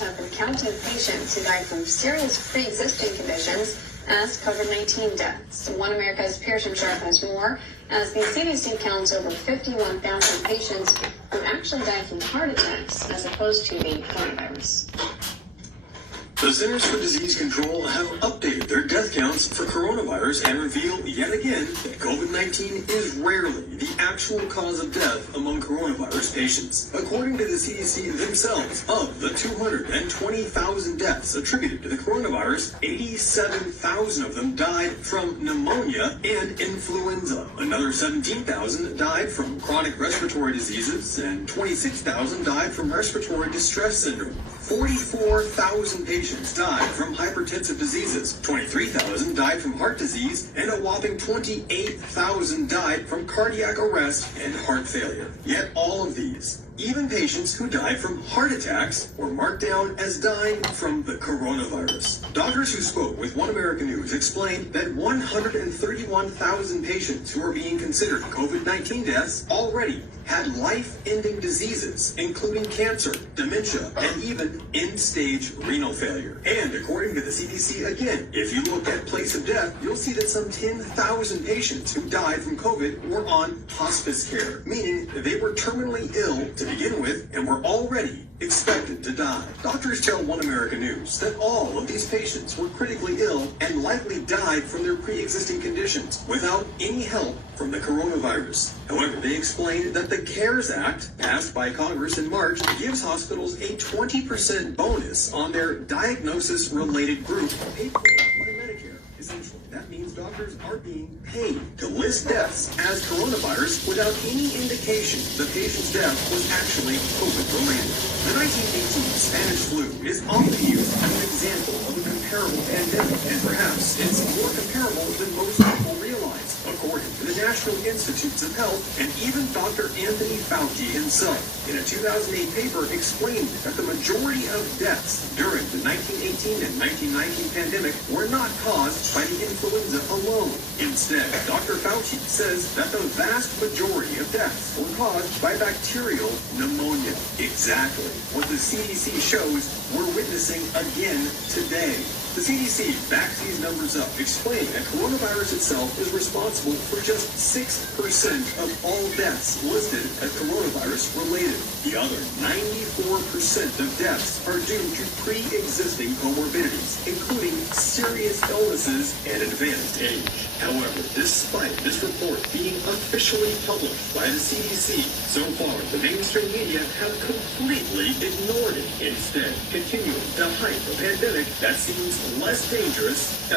have been counting patients who died from serious pre-existing conditions as COVID-19 deaths. One America's Pearson Sharp has more, as the CDC counts over 51,000 patients who actually died from heart attacks as opposed to the coronavirus. The Centers for Disease Control have updated their death counts for coronavirus and reveal yet again that COVID-19 is rarely the actual cause of death among coronavirus patients. According to the CDC themselves, of the 220,000 deaths attributed to the coronavirus, 87,000 of them died from pneumonia and influenza. Another 17,000 died from chronic respiratory diseases, and 26,000 died from respiratory distress syndrome. 44,000 patients died from hypertensive diseases, 23,000 died from heart disease, and a whopping 28,000 died from cardiac arrest and heart failure. Yet all of these, even patients who died from heart attacks, were marked down as dying from the coronavirus. Doctors who spoke with One American News explained that 131,000 patients who are being considered COVID-19 deaths already had life-ending diseases, including cancer, dementia, and even end-stage renal failure. And according to the CDC, again, if you look at place of death, you'll see that some 10,000 patients who died from COVID were on hospice care, meaning they were terminally ill to begin with and were already expected to die. Doctors tell One American News that all of these patients were critically ill and likely died from their pre-existing conditions without any help from the coronavirus. However, they explained that the CARES Act, passed by Congress in March, gives hospitals a 20% bonus on their diagnosis-related group paid for by Medicare. Essentially, that means doctors are being paid to list deaths as coronavirus without any indication the patient's death was actually COVID-related. The 1918 Spanish flu is often used as an example of a comparable pandemic, and perhaps it's more comparable than most people realize, according to the National Institutes of Health and even Dr. Anthony Fauci himself. In a 2008 paper, explained that the majority of deaths during the 1918 and 1919 pandemic were not caused by the influenza alone. Instead, Dr. Fauci says that the vast majority of deaths were caused by bacterial pneumonia. Exactly what the CDC shows we're witnessing again today. The CDC backs these numbers up, explaining that coronavirus itself is responsible for just 6% of all deaths listed as coronavirus related. The other 94% of deaths are due to pre-existing comorbidities, including serious illnesses and advanced age. However, despite this report being officially published by the CDC, so far the mainstream media have completely ignored it, instead continuing to hype a pandemic that seems less dangerous